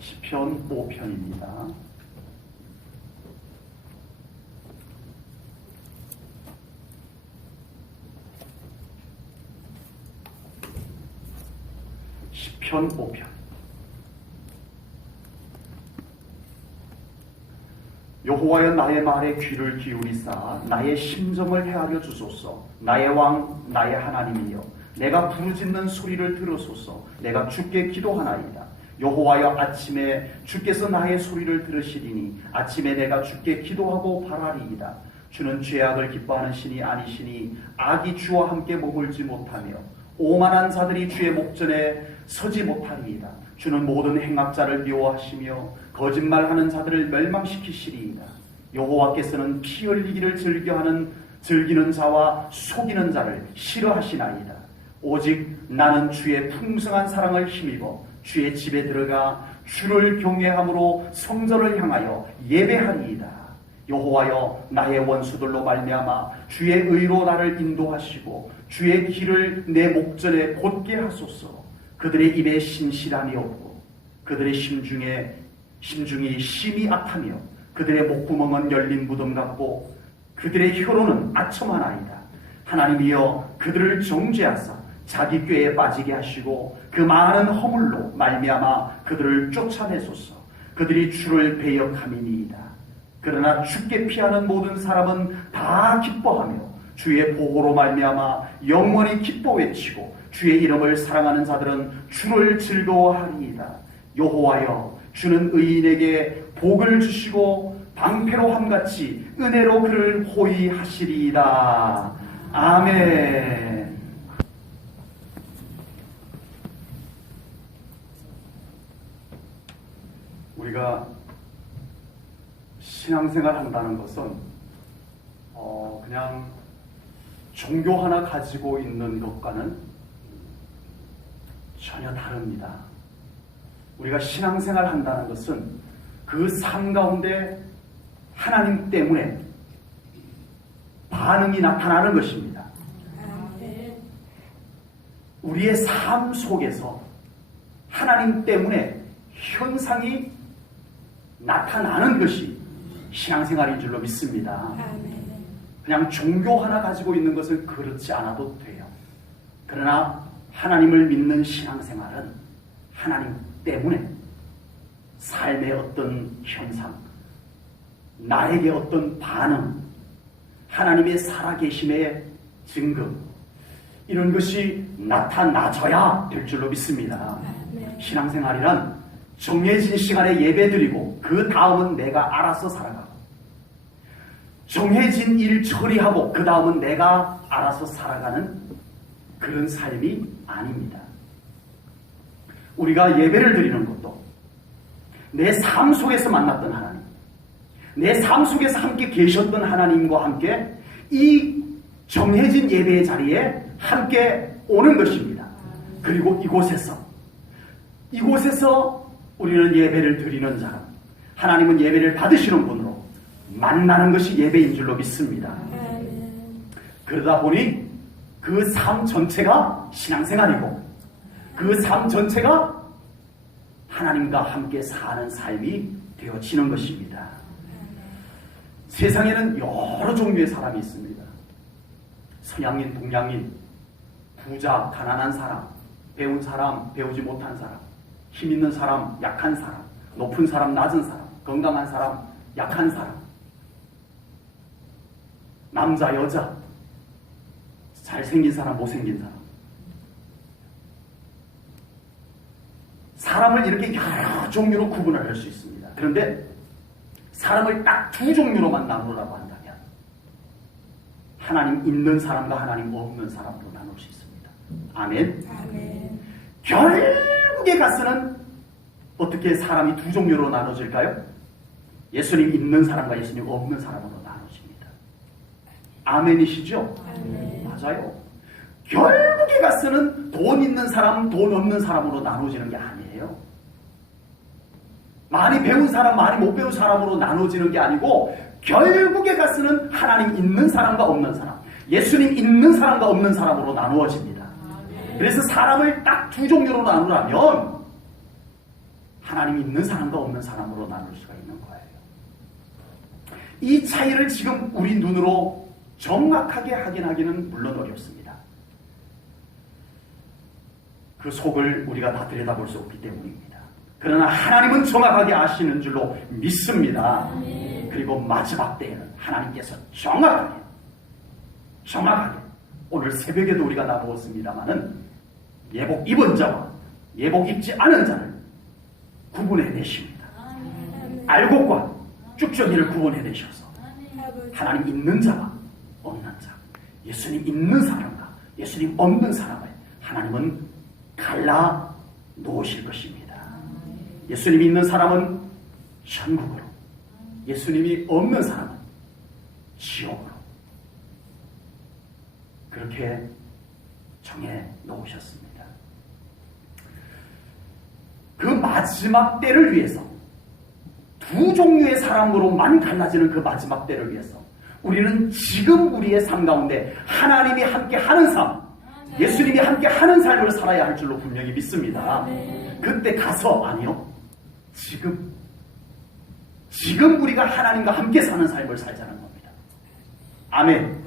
시편 5편입니다. 시편 5편. 여호와여 나의 말에 귀를 기울이사 나의 심정을 헤아려 주소서. 나의 왕 나의 하나님이여 내가 부르짖는 소리를 들으소서. 내가 주께 기도하나이다. 여호와여 아침에 주께서 나의 소리를 들으시리니 아침에 내가 주께 기도하고 바라리이다. 주는 죄악을 기뻐하는 신이 아니시니 악이 주와 함께 머물지 못하며 오만한 자들이 주의 목전에 서지 못하리이다. 주는 모든 행악자를 미워하시며 거짓말하는 자들을 멸망시키시리이다. 여호와께서는 피 흘리기를 즐기는 자와 속이는 자를 싫어하시나이다. 오직 나는 주의 풍성한 사랑을 힘입어 주의 집에 들어가 주를 경외함으로 성전을 향하여 예배하리이다. 여호와여 나의 원수들로 말미암아 주의 의로 나를 인도하시고 주의 길을 내 목전에 곧게 하소서. 그들의 입에 신실함이 없고 그들의 심중이 심히 악하며 그들의 목구멍은 열린 무덤 같고 그들의 혀로는 아첨하나이다. 하나님이여 그들을 정죄하사 자기 꾀에 빠지게 하시고 그 많은 허물로 말미암아 그들을 쫓아내소서. 그들이 주를 배역함이니이다. 그러나 주께 피하는 모든 사람은 다 기뻐하며 주의 보호로 말미암아 영원히 기뻐 외치고 주의 이름을 사랑하는 자들은 주를 즐거워하리이다. 여호와여 주는 의인에게 복을 주시고 방패로 함같이 은혜로 그를 호위하시리이다. 아멘. 우리가 신앙생활 한다는 것은 그냥 종교 하나 가지고 있는 것과는 전혀 다릅니다. 우리가 신앙생활 한다는 것은 그 삶 가운데 하나님 때문에 반응이 나타나는 것입니다. 우리의 삶 속에서 하나님 때문에 현상이 나타나는 것이 신앙생활인 줄로 믿습니다. 그냥 종교 하나 가지고 있는 것은 그렇지 않아도 돼요. 그러나 하나님을 믿는 신앙생활은 하나님 때문에 삶의 어떤 현상, 나에게 어떤 반응, 하나님의 살아계심의 증거, 이런 것이 나타나줘야 될 줄로 믿습니다. 신앙생활이란 정해진 시간에 예배드리고 그 다음은 내가 알아서 살아가고 정해진 일 처리하고 그 다음은 내가 알아서 살아가는 그런 삶이 아닙니다. 우리가 예배를 드리는 것도 내 삶 속에서 만났던 하나님, 내 삶 속에서 함께 계셨던 하나님과 함께 이 정해진 예배의 자리에 함께 오는 것입니다. 그리고 이곳에서 우리는 예배를 드리는 사람, 하나님은 예배를 받으시는 분으로 만나는 것이 예배인 줄로 믿습니다. 그러다 보니 그 삶 전체가 신앙생활이고 그 삶 전체가 하나님과 함께 사는 삶이 되어지는 것입니다. 세상에는 여러 종류의 사람이 있습니다. 서양인, 동양인, 부자, 가난한 사람, 배운 사람, 배우지 못한 사람, 힘 있는 사람, 약한 사람, 높은 사람, 낮은 사람, 건강한 사람, 약한 사람, 남자, 여자, 잘생긴 사람, 못생긴 사람. 사람을 이렇게 여러 종류로 구분을 할 수 있습니다. 그런데 사람을 딱 두 종류로만 나누라고 한다면 하나님 있는 사람과 하나님 없는 사람으로 나눌 수 있습니다. 아멘. 아멘. 결국에 가서는 어떻게 사람이 두 종류로 나눠질까요? 예수님 있는 사람과 예수님 없는 사람으로 나눠집니다. 아멘이시죠? 아멘. 맞아요. 결국에 가서는 돈 있는 사람, 돈 없는 사람으로 나눠지는 게 아니에요. 많이 배운 사람, 많이 못 배운 사람으로 나눠지는 게 아니고 결국에 가서는 하나님 있는 사람과 없는 사람, 예수님 있는 사람과 없는 사람으로 나누어집니다. 그래서 사람을 딱 두 종류로 나누라면 하나님이 있는 사람과 없는 사람으로 나눌 수가 있는 거예요. 이 차이를 지금 우리 눈으로 정확하게 확인하기는 물론 어렵습니다. 그 속을 우리가 다 들여다볼 수 없기 때문입니다. 그러나 하나님은 정확하게 아시는 줄로 믿습니다. 그리고 마지막 때에는 하나님께서 정확하게 오늘 새벽에도 우리가 나누었습니다마는 예복 입은 자와 예복 입지 않은 자를 구분해내십니다. 알곡과 쭉정이를 구분해내셔서 하나님 있는 자와 없는 자, 예수님 있는 사람과 예수님 없는 사람을 하나님은 갈라 놓으실 것입니다. 예수님이 있는 사람은 천국으로, 예수님이 없는 사람은 지옥으로 그렇게 정해 놓으셨습니다. 그 마지막 때를 위해서 두 종류의 사람으로만 갈라지는 그 마지막 때를 위해서 우리는 지금 우리의 삶 가운데 하나님이 함께 하는 삶, 예수님이 함께 하는 삶을 살아야 할 줄로 분명히 믿습니다. 그때 가서 아니요, 지금 우리가 하나님과 함께 사는 삶을 살자는 겁니다. 아멘.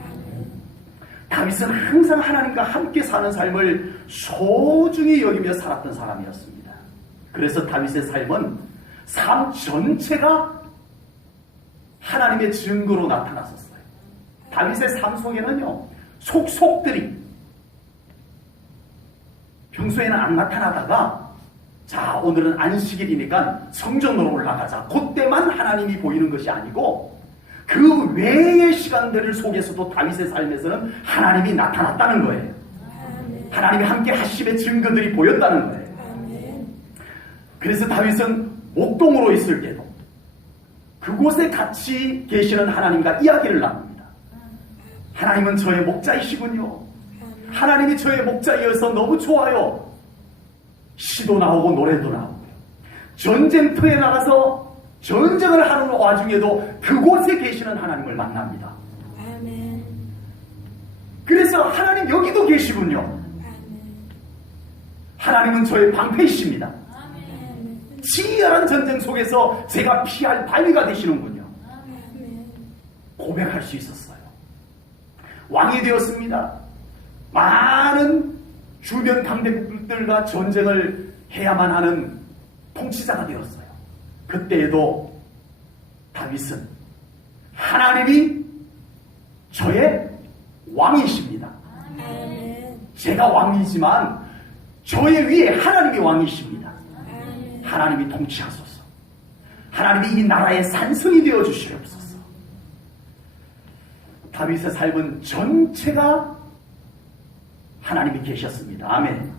다윗은 항상 하나님과 함께 사는 삶을 소중히 여기며 살았던 사람이었습니다. 그래서 다윗의 삶은 삶 전체가 하나님의 증거로 나타났었어요. 다윗의 삶 속에는요, 속속들이 평소에는 안 나타나다가 자, 오늘은 안식일이니까 성전으로 올라가자, 그때만 하나님이 보이는 것이 아니고 그 외의 시간들 속에서도 다윗의 삶에서는 하나님이 나타났다는 거예요. 하나님이 함께 하심의 증거들이 보였다는 거예요. 그래서 다윗은 목동으로 있을 때도 그곳에 같이 계시는 하나님과 이야기를 나눕니다. 하나님은 저의 목자이시군요. 하나님이 저의 목자이어서 너무 좋아요. 시도 나오고 노래도 나오고 전쟁터에 나가서 전쟁을 하는 와중에도 그곳에 계시는 하나님을 만납니다. 아멘. 그래서 하나님 여기도 계시군요. 아멘. 하나님은 저의 방패이십니다. 아멘. 치열한 전쟁 속에서 제가 피할 바위가 되시는군요. 아멘. 고백할 수 있었어요. 왕이 되었습니다. 많은 주변 강대국들과 전쟁을 해야만 하는 통치자가 되었어요. 그때에도 다윗은 하나님이 저의 왕이십니다. 제가 왕이지만 저의 위에 하나님이 왕이십니다. 하나님이 통치하소서. 하나님이 이 나라의 산성이 되어 주시옵소서. 다윗의 삶은 전체가 하나님이 계셨습니다. 아멘.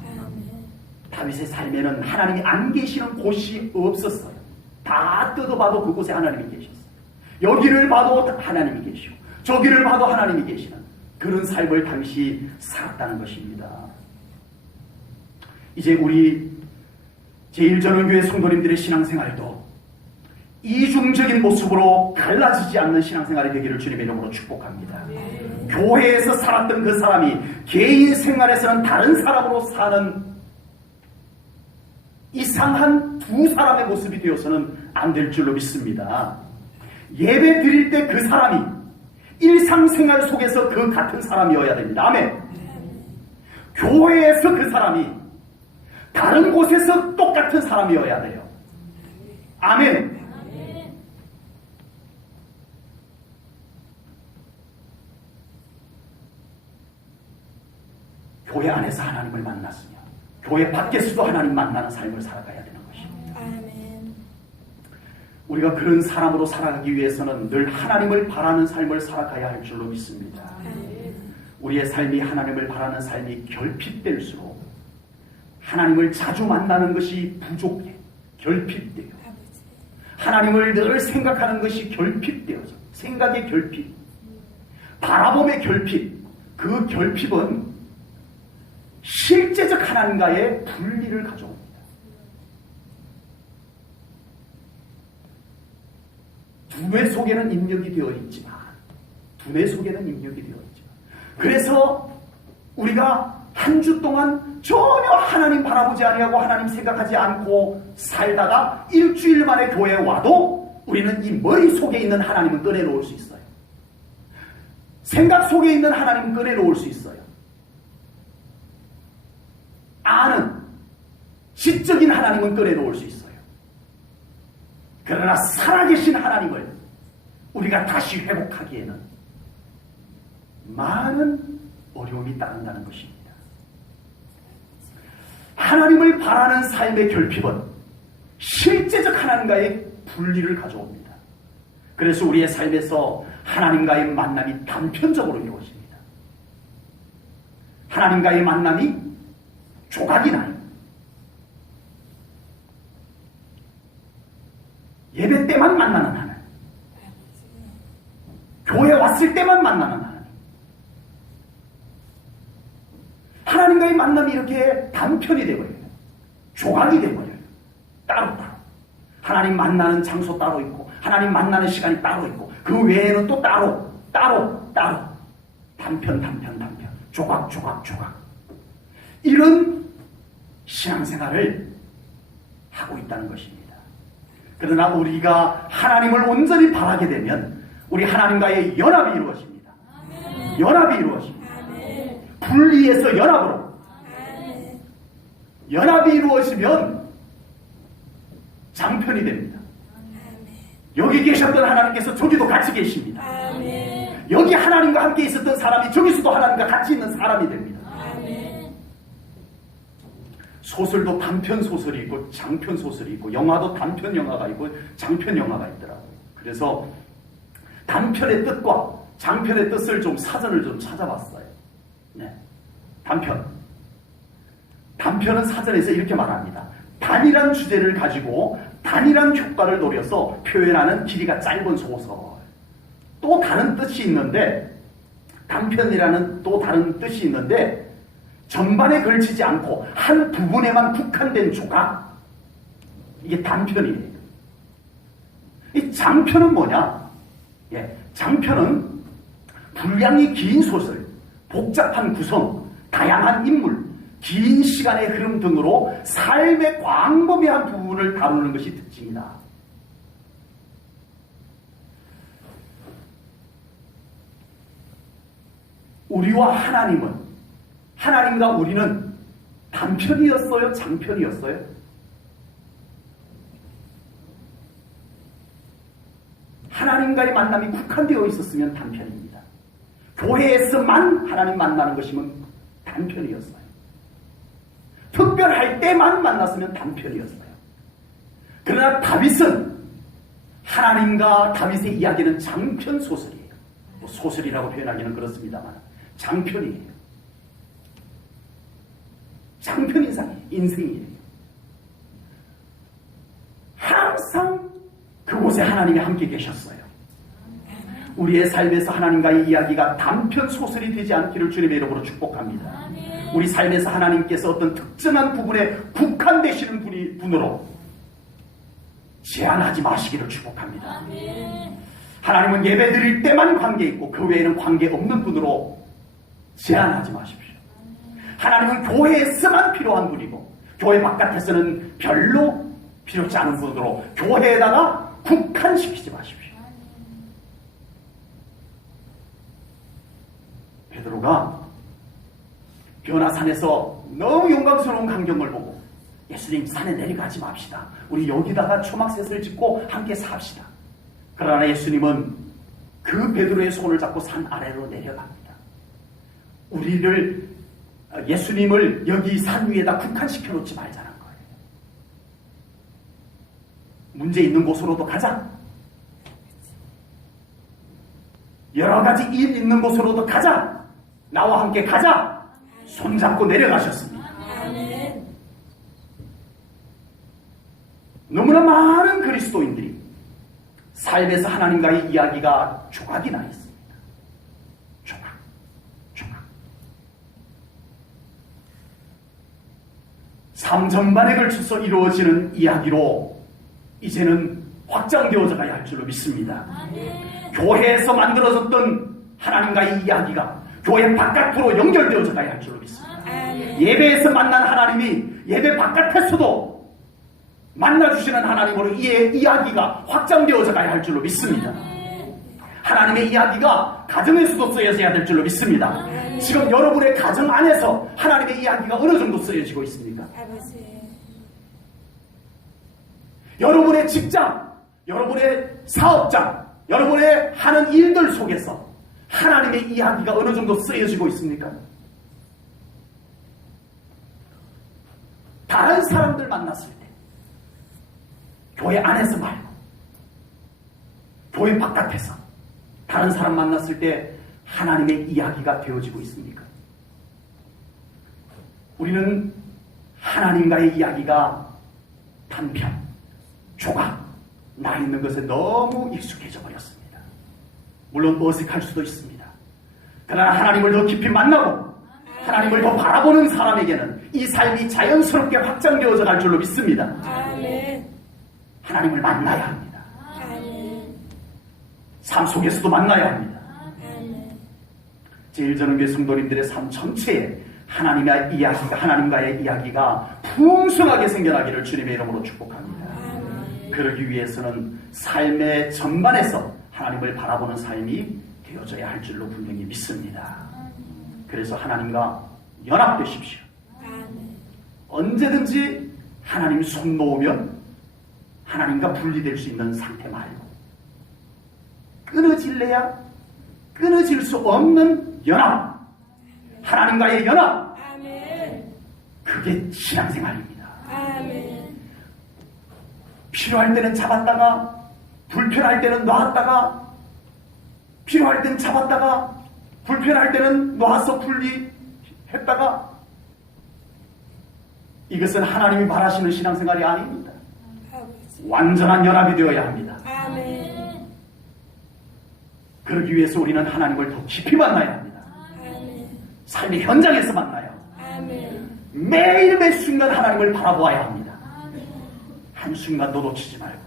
다윗의 삶에는 하나님이 안 계시는 곳이 없었어요. 다 뜯어봐도 그곳에 하나님이 계셨어요. 여기를 봐도 하나님이 계시고 저기를 봐도 하나님이 계시는 그런 삶을 다윗이 살았다는 것입니다. 이제 우리 제1전원교회 성도님들의 신앙생활도 이중적인 모습으로 갈라지지 않는 신앙생활이 되기를 주님의 이름으로 축복합니다. 교회에서 살았던 그 사람이 개인 생활에서는 다른 사람으로 사는 이상한 두 사람의 모습이 되어서는 안 될 줄로 믿습니다. 예배 드릴 때 그 사람이 일상생활 속에서 그 같은 사람이어야 됩니다. 아멘. 교회에서 그 사람이 다른 곳에서 똑같은 사람이어야 돼요. 아멘. 교회 안에서 하나님을 만났으며 교회 밖에서도 하나님 만나는 삶을 살아가야 되는 것입니다. 아멘. 우리가 그런 사람으로 살아가기 위해서는 늘 하나님을 바라는 삶을 살아가야 할 줄로 믿습니다. 아멘. 우리의 삶이 하나님을 바라는 삶이 결핍될수록 하나님을 자주 만나는 것이 부족해 결핍돼요. 하나님을 늘 생각하는 것이 결핍되어져. 생각의 결핍, 바라봄의 결핍, 그 결핍은 실제적 하나님과의 분리를 가져옵니다. 두뇌 속에는 입력이 되어 있지만 그래서 우리가 한 주 동안 전혀 하나님 바라보지 아니하고 하나님 생각하지 않고 살다가 일주일 만에 교회에 와도 우리는 이 머릿속에 있는 하나님은 꺼내놓을 수 있어요. 생각 속에 있는 하나님은 꺼내놓을 수 있어요. 아는 지적인 하나님은 꺼내놓을 수 있어요. 그러나 살아계신 하나님을 우리가 다시 회복하기에는 많은 어려움이 따른다는 것입니다. 하나님을 바라는 삶의 결핍은 실제적 하나님과의 분리를 가져옵니다. 그래서 우리의 삶에서 하나님과의 만남이 단편적으로 이루어집니다. 하나님과의 만남이 조각이 나요. 예배 때만 만나는 하나님, 교회 왔을 때만 만나는 하나님, 하나님과의 만남이 이렇게 단편이 되어버려요. 조각이 되어버려요. 따로따로. 하나님 만나는 장소 따로 있고 하나님 만나는 시간이 따로 있고 그 외에는 또 따로 단편 조각 이런 신앙생활을 하고 있다는 것입니다. 그러나 우리가 하나님을 온전히 바라게 되면 우리 하나님과의 연합이 이루어집니다. 연합이 이루어집니다. 분리해서 연합으로. 연합이 이루어지면 장편이 됩니다. 여기 계셨던 하나님께서 저기도 같이 계십니다. 여기 하나님과 함께 있었던 사람이 저기서도 하나님과 같이 있는 사람이 됩니다. 소설도 단편 소설이 있고 장편 소설이 있고 영화도 단편 영화가 있고 장편 영화가 있더라고요. 그래서 단편의 뜻과 장편의 뜻을 좀 사전을 좀 찾아봤어요. 네. 단편은 사전에서 이렇게 말합니다. 단일한 주제를 가지고 단일한 효과를 노려서 표현하는 길이가 짧은 소설. 또 다른 뜻이 있는데 단편이라는 또 다른 뜻이 있는데 전반에 걸치지 않고 한 부분에만 국한된 조각. 이게 단편이에요. 이 장편은 뭐냐? 장편은 분량이 긴 소설, 복잡한 구성, 다양한 인물, 긴 시간의 흐름 등으로 삶의 광범위한 부분을 다루는 것이 특징이다. 우리와 하나님과 우리는 단편이었어요? 장편이었어요? 하나님과의 만남이 국한되어 있었으면 단편입니다. 교회에서만 하나님 만나는 것이면 단편이었어요. 특별할 때만 만났으면 단편이었어요. 그러나 다윗은 하나님과 다윗의 이야기는 장편 소설이에요. 소설이라고 표현하기는 그렇습니다만 장편이에요. 장편 인생이에요. 항상 그곳에 하나님이 함께 계셨어요. 우리의 삶에서 하나님과의 이야기가 단편 소설이 되지 않기를 주님의 이름으로 축복합니다. 우리 삶에서 하나님께서 어떤 특정한 부분에 국한되시는 분으로 제한하지 마시기를 축복합니다. 하나님은 예배 드릴 때만 관계 있고 그 외에는 관계 없는 분으로 제한하지 마십시오. 하나님은 교회에서만 필요한 분이고 교회 바깥에서는 별로 필요치 않은 분으로 교회에다가 국한시키지 마십시오. 베드로가 변화산에서 너무 영광스러운 광경을 보고 예수님 산에 내려가지 맙시다. 우리 여기다가 초막셋을 짓고 함께 삽시다. 그러나 예수님은 그 베드로의 손을 잡고 산 아래로 내려갑니다. 예수님을 여기 산 위에다 국한시켜 놓지 말자는 거예요. 문제 있는 곳으로도 가자. 여러 가지 일 있는 곳으로도 가자. 나와 함께 가자. 손잡고 내려가셨습니다. 너무나 많은 그리스도인들이 삶에서 하나님과의 이야기가 조각이 나 있습니다. 조각. 삶 전반에 걸쳐서 이루어지는 이야기로 이제는 확장되어져 가야 할 줄로 믿습니다. 교회에서 만들어졌던 하나님과의 이야기가 교회 바깥으로 연결되어져 가야 할 줄로 믿습니다. 예배에서 만난 하나님이 예배 바깥에서도 만나주시는 하나님으로 이의 이야기가 확장되어져 가야 할 줄로 믿습니다. 하나님의 이야기가 가정에서도 쓰여져야 될 줄로 믿습니다. 지금 여러분의 가정 안에서 하나님의 이야기가 어느 정도 쓰여지고 있습니까? 여러분의 직장, 여러분의 사업장, 여러분의 하는 일들 속에서 하나님의 이야기가 어느 정도 쓰여지고 있습니까? 다른 사람들 만났을 때, 교회 안에서 말고 교회 바깥에서 다른 사람 만났을 때 하나님의 이야기가 되어지고 있습니까? 우리는 하나님과의 이야기가 단편, 조각, 나 있는 것에 너무 익숙해져 버렸습니다. 물론 어색할 수도 있습니다. 그러나 하나님을 더 깊이 만나고 하나님을 더 바라보는 사람에게는 이 삶이 자연스럽게 확장되어져 갈 줄로 믿습니다. 하나님을 만나야 합니다. 삶 속에서도 만나야 합니다. 제1전원교회 성도님들의 삶 전체에 하나님과의 이야기가 풍성하게 생겨나기를 주님의 이름으로 축복합니다. 그러기 위해서는 삶의 전반에서 하나님을 바라보는 삶이 되어져야 할 줄로 분명히 믿습니다. 그래서 하나님과 연합되십시오. 언제든지 하나님 손 놓으면 하나님과 분리될 수 있는 상태 말고 끊어질래야 끊어질 수 없는 연합, 하나님과의 연합, 그게 신앙생활입니다. 필요할 때는 잡았다가 불편할 때는 놨다가 필요할 때는 잡았다가 불편할 때는 놔서 분리했다가 이것은 하나님이 바라시는 신앙생활이 아닙니다. 완전한 연합이 되어야 합니다. 그러기 위해서 우리는 하나님을 더 깊이 만나야 합니다. 삶의 현장에서 만나야 합니다. 매일 매 순간 하나님을 바라보아야 합니다. 한순간도 놓치지 말고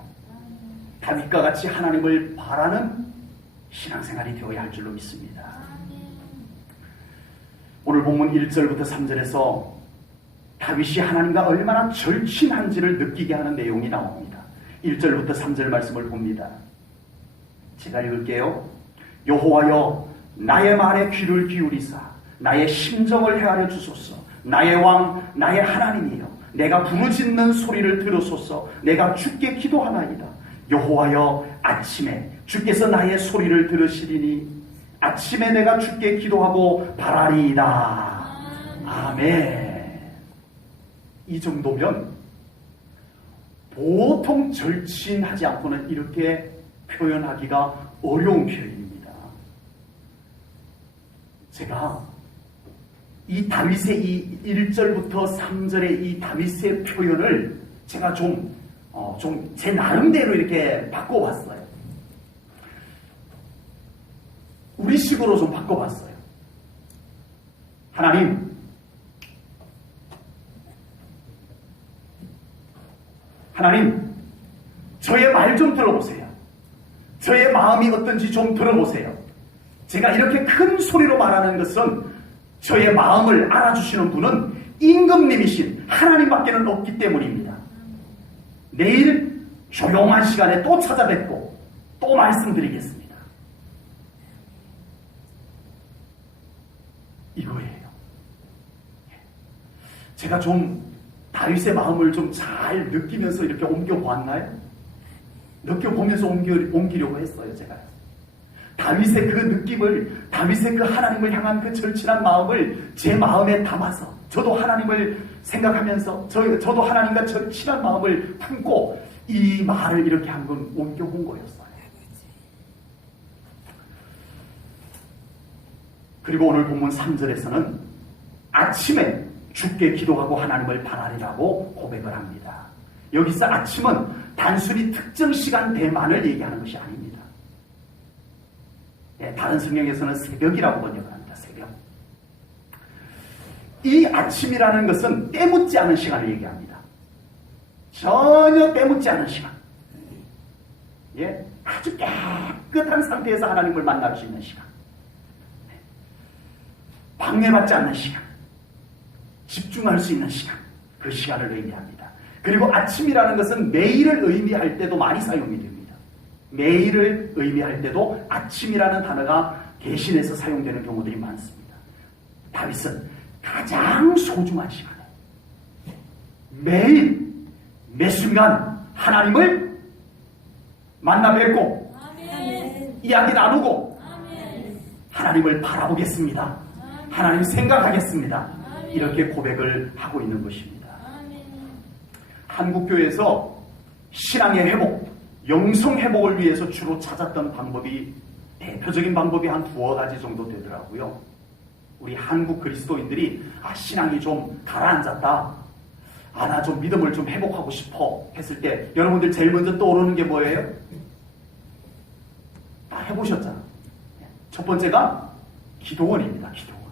다윗과 같이 하나님을 바라는 신앙생활이 되어야 할 줄로 믿습니다. 오늘 본문 1절부터 3절에서 다윗이 하나님과 얼마나 절친한지를 느끼게 하는 내용이 나옵니다. 1절부터 3절 말씀을 봅니다. 제가 읽을게요. 여호와여 나의 말에 귀를 기울이사 나의 심정을 헤아려 주소서. 나의 왕 나의 하나님이여 내가 부르짖는 소리를 들으소서. 내가 주께 기도하나이다. 여호와여 아침에 주께서 나의 소리를 들으시리니 아침에 내가 주께 기도하고 바라리이다. 아멘. 이 정도면 보통 절친하지 않고는 이렇게 표현하기가 어려운 표현입니다. 제가 이 다윗의 이 1절부터 3절의 이 다윗의 표현을 제가 좀 제 나름대로 이렇게 바꿔봤어요. 우리식으로 좀 바꿔봤어요. 하나님, 저의 말 좀 들어보세요. 저의 마음이 어떤지 좀 들어보세요. 제가 이렇게 큰 소리로 말하는 것은 저의 마음을 알아주시는 분은 임금님이신 하나님밖에는 없기 때문입니다. 내일 조용한 시간에 또 찾아뵙고 또 말씀드리겠습니다. 이거예요. 제가 좀 다윗의 마음을 좀 잘 느끼면서 이렇게 옮겨보았나요? 느껴보면서 옮기려고 했어요, 제가. 다윗의 그 느낌을, 다윗의 그 하나님을 향한 그 절친한 마음을 제 마음에 담아서 저도 하나님을 생각하면서 저도 하나님과 절친한 마음을 품고 이 말을 이렇게 한번 옮겨본 거였어요. 그리고 오늘 본문 3절에서는 아침에 주께 기도하고 하나님을 바라리라고 고백을 합니다. 여기서 아침은 단순히 특정 시간대만을 얘기하는 것이 아닙니다. 다른 성경에서는 새벽이라고 번역을 합니다. 새벽. 이 아침이라는 것은 때묻지 않은 시간을 얘기합니다. 전혀 때묻지 않은 시간. 아주 깨끗한 상태에서 하나님을 만날 수 있는 시간. 방해받지 않는 시간. 집중할 수 있는 시간, 그 시간을 의미합니다. 그리고 아침이라는 것은 매일을 의미할 때도 많이 사용이 됩니다. 매일을 의미할 때도 아침이라는 단어가 대신해서 사용되는 경우들이 많습니다. 다윗은 가장 소중한 시간에 매일 매 순간 하나님을 만나 뵙고 이야기 나누고 하나님을 바라보겠습니다. 하나님 생각하겠습니다. 이렇게 고백을 하고 있는 것입니다. 한국교회에서 신앙의 회복, 영성 회복을 위해서 주로 찾았던 방법이 대표적인 방법이 한 두어 가지 정도 되더라고요. 우리 한국 그리스도인들이 신앙이 좀 가라앉았다. 나 좀 믿음을 좀 회복하고 싶어 했을 때 여러분들 제일 먼저 떠오르는 게 뭐예요? 다 해보셨잖아. 첫 번째가 기도원입니다. 기도원.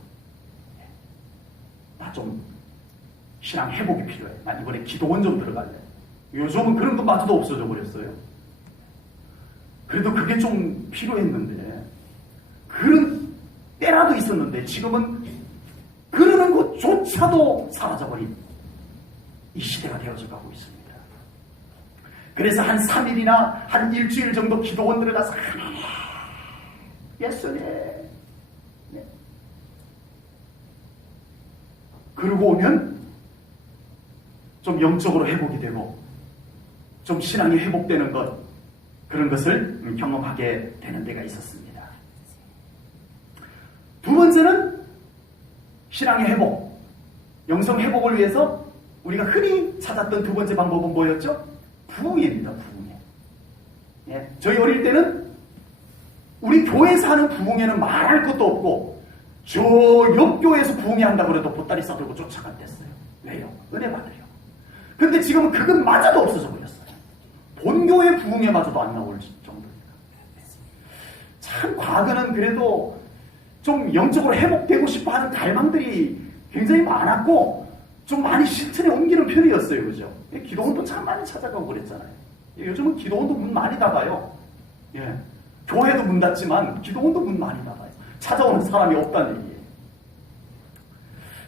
나 좀 신앙 회복이 필요해. 난 이번에 기도원 좀 들어갈래. 요즘은 그런 것마저도 없어져 버렸어요. 그래도 그게 좀 필요했는데 그런 때라도 있었는데 지금은 그러는 것조차도 사라져버린 이 시대가 되어져 가고 있습니다. 그래서 한 3일이나 한 일주일 정도 기도원 들어가서 하나님 예수님 그러고 오면 좀 영적으로 회복이 되고 좀 신앙이 회복되는 것 그런 것을 경험하게 되는 데가 있었습니다. 두 번째는 신앙의 회복, 영성 회복을 위해서 우리가 흔히 찾았던 두 번째 방법은 뭐였죠? 부흥회입니다. 부흥회. 예, 저희 어릴 때는 우리 교회에서 하는 부흥회는 말할 것도 없고 저 옆교회에서 부흥회 한다고 해도 보따리 싸들고 쫓아갔댔어요. 왜요? 은혜 받으려. 근데 지금은 그건 마저도 없어져 버렸어요. 본교회 부흥회마저도 안 나올 정도입니다. 참 과거는 그래도 좀 영적으로 회복되고 싶어하는 갈망들이 굉장히 많았고 좀 많이 실천에 옮기는 편이었어요. 그죠? 기도원도 참 많이 찾아가고 그랬잖아요. 요즘은 기도원도 문 많이 닫아요. 예. 교회도 문 닫지만 기도원도 문 많이 닫아요. 찾아오는 사람이 없다는 얘기예요.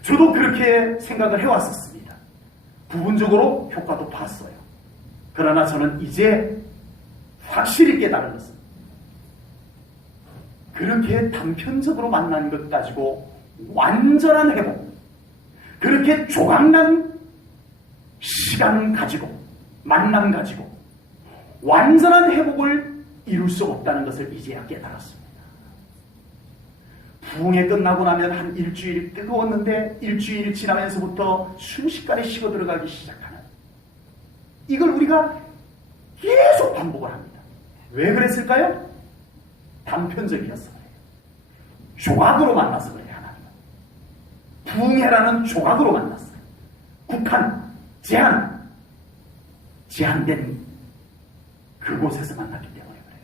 저도 그렇게 생각을 해왔었습니다. 부분적으로 효과도 봤어요. 그러나 저는 이제 확실히 깨달은 것은 그렇게 단편적으로 만난 것 가지고 완전한 회복, 그렇게 조각난 시간 가지고 만남 가지고 완전한 회복을 이룰 수 없다는 것을 이제야 깨달았습니다. 부흥회 끝나고 나면 한 일주일 뜨거웠는데 일주일 지나면서부터 순식간에 식어 들어가기 시작하는 이걸 우리가 계속 반복을 합니다. 왜 그랬을까요? 단편적이었어요. 조각으로 만나서 그래요. 하나님은 부흥회라는 조각으로 만났어요. 국한, 제한된 그곳에서 만났기 때문에 그래요.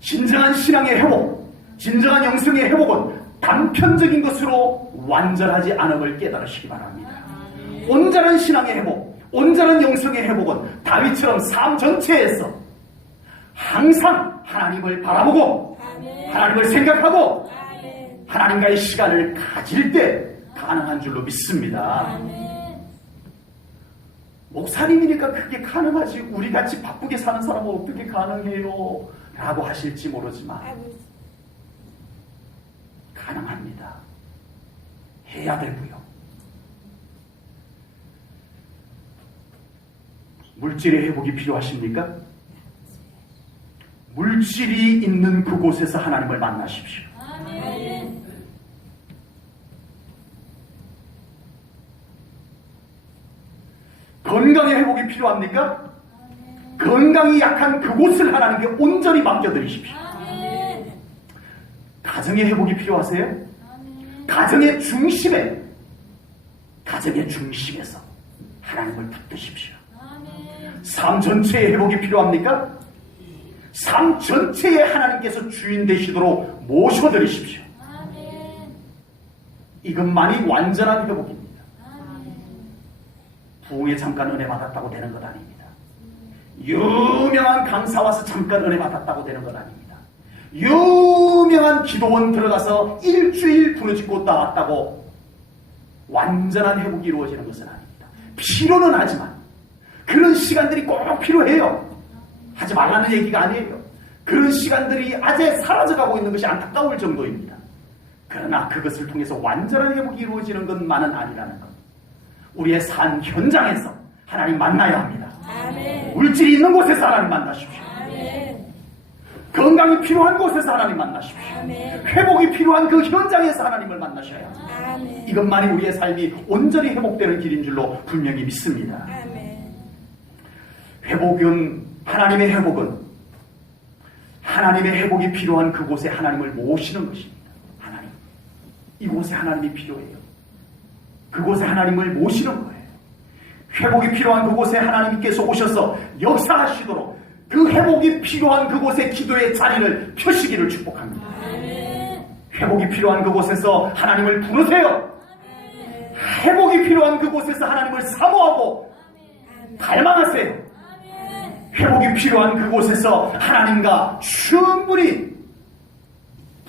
진정한 신앙의 회복, 진정한 영성의 회복은 단편적인 것으로 완전하지 않음을 깨달으시기 바랍니다. 온전한 신앙의 회복, 온전한 영성의 회복은 다윗처럼 삶 전체에서 항상 하나님을 바라보고 하나님을 생각하고 하나님과의 시간을 가질 때 가능한 줄로 믿습니다. 목사님이니까 그게 가능하지 우리같이 바쁘게 사는 사람은 어떻게 가능해요? 라고 하실지 모르지만 가능합니다. 해야 되고요. 물질의 회복이 필요하십니까? 물질이 있는 그곳에서 하나님을 만나십시오. 아멘. 건강의 회복이 필요합니까? 아멘. 건강이 약한 그곳을 하나님께 온전히 맡겨드리십시오. 아멘. 가정의 회복이 필요하세요? 아멘. 가정의 중심에서 하나님을 붙드십시오. 아멘. 삶 전체의 회복이 필요합니까? 삶 전체에 하나님께서 주인 되시도록 모셔드리십시오. 아멘. 이것만이 완전한 회복입니다. 아멘. 부흥에 잠깐 은혜 받았다고 되는 것 아닙니다. 유명한 강사 와서 잠깐 은혜 받았다고 되는 것 아닙니다. 유명한 기도원 들어가서 일주일 부르짖고 나왔다고 완전한 회복이 이루어지는 것은 아닙니다. 필요는 하지만 그런 시간들이 꼭 필요해요. 하지 말라는 얘기가 아니에요. 그런 시간들이 아재 사라져가고 있는 것이 안타까울 정도입니다. 그러나 그것을 통해서 완전한 회복이 이루어지는 것만은 아니라는 것. 우리의 삶 현장에서 하나님 만나야 합니다. 아멘. 물질이 있는 곳에서 하나님 만나십시오. 아멘. 건강이 필요한 곳에서 하나님 만나십시오. 아멘. 회복이 필요한 그 현장에서 하나님을 만나셔야 합니다. 아멘. 이것만이 우리의 삶이 온전히 회복되는 길인 줄로 분명히 믿습니다. 아멘. 하나님의 회복이 필요한 그곳에 하나님을 모시는 것입니다. 하나님, 이곳에 하나님이 필요해요. 그곳에 하나님을 모시는 거예요. 회복이 필요한 그곳에 하나님께서 오셔서 역사하시도록 그 회복이 필요한 그곳에 기도의 자리를 펴시기를 축복합니다. 아멘. 회복이 필요한 그곳에서 하나님을 부르세요. 아멘. 회복이 필요한 그곳에서 하나님을 사모하고 아멘. 갈망하세요. 아멘. 회복이 필요한 그곳에서 하나님과 충분히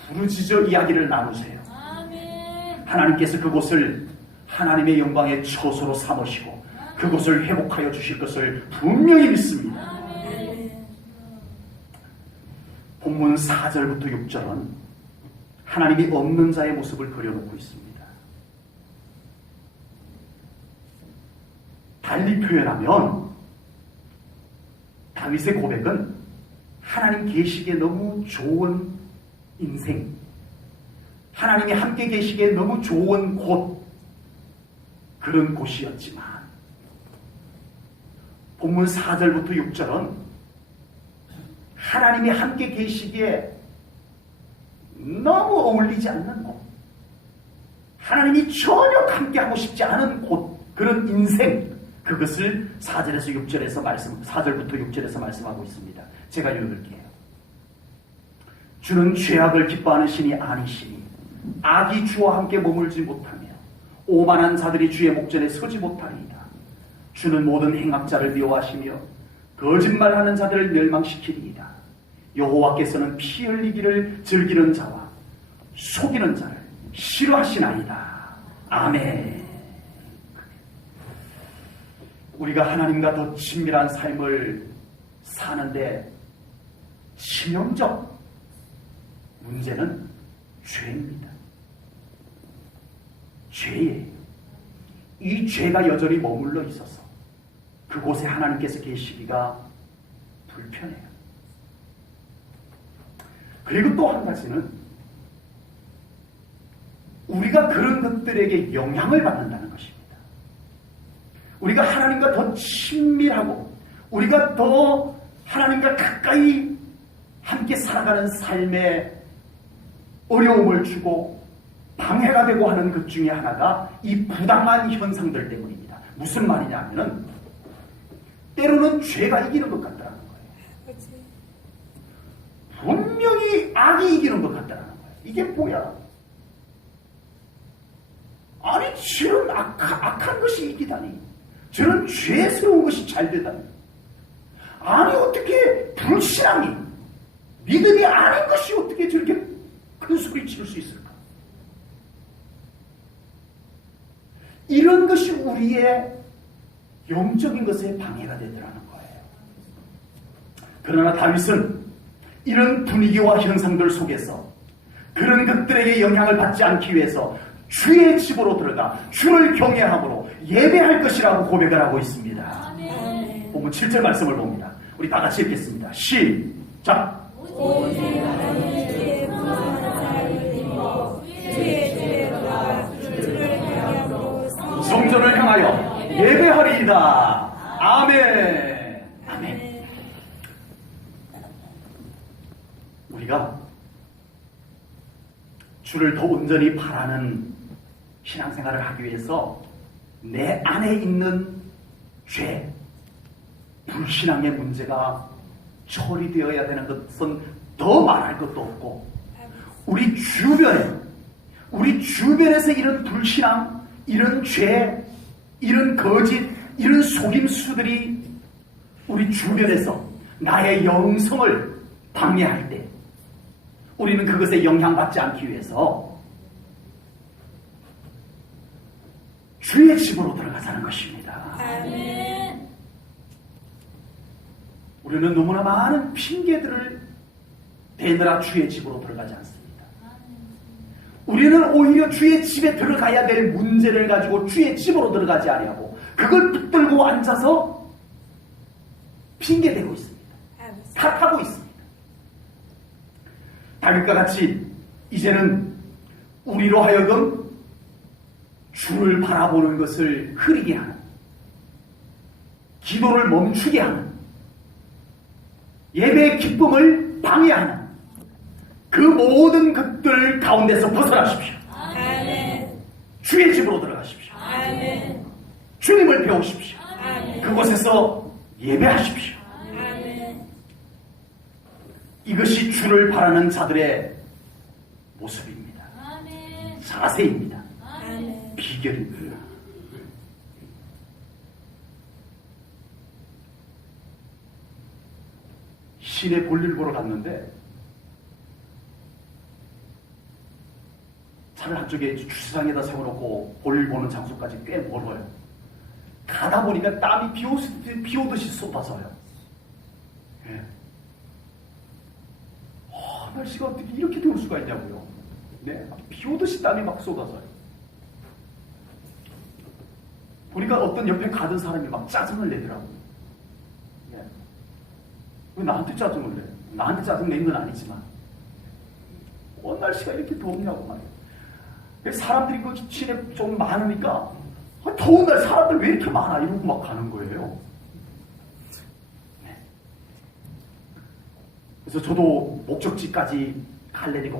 부르짖어 이야기를 나누세요. 아멘. 하나님께서 그곳을 하나님의 영광의 처소로 삼으시고 그곳을 회복하여 주실 것을 분명히 믿습니다. 아멘. 본문 4절부터 6절은 하나님이 없는 자의 모습을 그려놓고 있습니다. 달리 표현하면 다윗의 고백은 하나님 계시기에 너무 좋은 인생, 하나님이 함께 계시기에 너무 좋은 곳, 그런 곳이었지만 본문 4절부터 6절은 하나님이 함께 계시기에 너무 어울리지 않는 곳, 하나님이 전혀 함께하고 싶지 않은 곳, 그런 인생, 그것을 4절부터 6절에서 말씀하고 있습니다. 제가 읽을게요. 주는 죄악을 기뻐하는 신이 아니시니 악이 주와 함께 머물지 못하며 오만한 자들이 주의 목전에 서지 못하리이다. 주는 모든 행악자를 미워하시며 거짓말하는 자들을 멸망시키리이다. 여호와께서는 피 흘리기를 즐기는 자와 속이는 자를 싫어하시나이다. 아멘. 우리가 하나님과 더 친밀한 삶을 사는데 치명적 문제는 죄입니다. 죄예요. 이 죄가 여전히 머물러 있어서 그곳에 하나님께서 계시기가 불편해요. 그리고 또 한 가지는 우리가 그런 것들에게 영향을 받는다는 것입니다. 우리가 하나님과 더 친밀하고 우리가 더 하나님과 가까이 함께 살아가는 삶에 어려움을 주고 방해가 되고 하는 것 중에 하나가 이 부당한 현상들 때문입니다. 무슨 말이냐면은 때로는 죄가 이기는 것 같다는 거예요. 분명히 악이 이기는 것 같다는 거예요. 이게 뭐야? 아니 저런 악한 것이 이기다니, 저런 죄스러운 것이 잘 되다니, 아니 어떻게 불신앙이, 믿음이 아닌 것이 어떻게 저렇게 큰 소리 칠 수 있을까? 이런 것이 우리의 영적인 것에 방해가 되더라는 거예요. 그러나 다윗은 이런 분위기와 현상들 속에서 그런 것들에게 영향을 받지 않기 위해서 주의 집으로 들어가 주를 경외함으로 예배할 것이라고 고백을 하고 있습니다. 아멘. 본문 7절 말씀을 봅니다. 우리 다 같이 읽겠습니다. 시작. 오직 하나님의 주의 풍성한 사랑을 입고 주의 주에 돌아가 주를 향하여 성전을 향하여 예배하리이다. 아멘. 아멘. 우리가 주를 더 온전히 바라는 신앙생활을 하기 위해서 내 안에 있는 죄, 불신앙의 문제가 처리되어야 되는 것은 더 말할 것도 없고, 우리 주변에서 이런 불신앙, 이런 죄, 이런 거짓, 이런 속임수들이 우리 주변에서 나의 영성을 방해할 때 우리는 그것에 영향받지 않기 위해서 주의 집으로 들어가자는 것입니다. 아멘. 우리는 너무나 많은 핑계들을 대느라 주의 집으로 들어가지 않습니다. 우리는 오히려 주의 집에 들어가야 될 문제를 가지고 주의 집으로 들어가지 아니하고 그걸 붙들고 앉아서 핑계대고 있습니다. 탓하고 있습니다. 다윗과 같이 이제는 우리로 하여금 주를 바라보는 것을 흐리게 하는, 기도를 멈추게 하는, 예배의 기쁨을 방해하는 그 모든 것들 가운데서 벗어나십시오. 아멘. 주의 집으로 들어가십시오. 아멘. 주님을 배우십시오. 아멘. 그곳에서 예배하십시오. 아멘. 이것이 주를 바라는 자들의 모습입니다. 아멘. 자세입니다. 아멘. 비결입니다. 시내 볼일 보러 갔는데 차를 한쪽에 주차장에다 세워놓고 볼일 보는 장소까지 꽤 멀어요. 가다 보니까 땀이 비 오듯이 쏟아져요. 예. 날씨가 어떻게 이렇게 더울 수가 있냐고요. 네, 비 오듯이 땀이 막 쏟아져요. 보니까 어떤 옆에 가던 사람이 막 짜증을 내더라고요. 예. 왜 나한테 짜증을 내? 나한테 짜증 낸 건 아니지만 날씨가 이렇게 덥냐고 말이에요. 사람들이 그 시내 좀 많으니까 더운 날 사람들 왜 이렇게 많아? 이러고 막 가는 거예요. 네. 그래서 저도 목적지까지 가려니까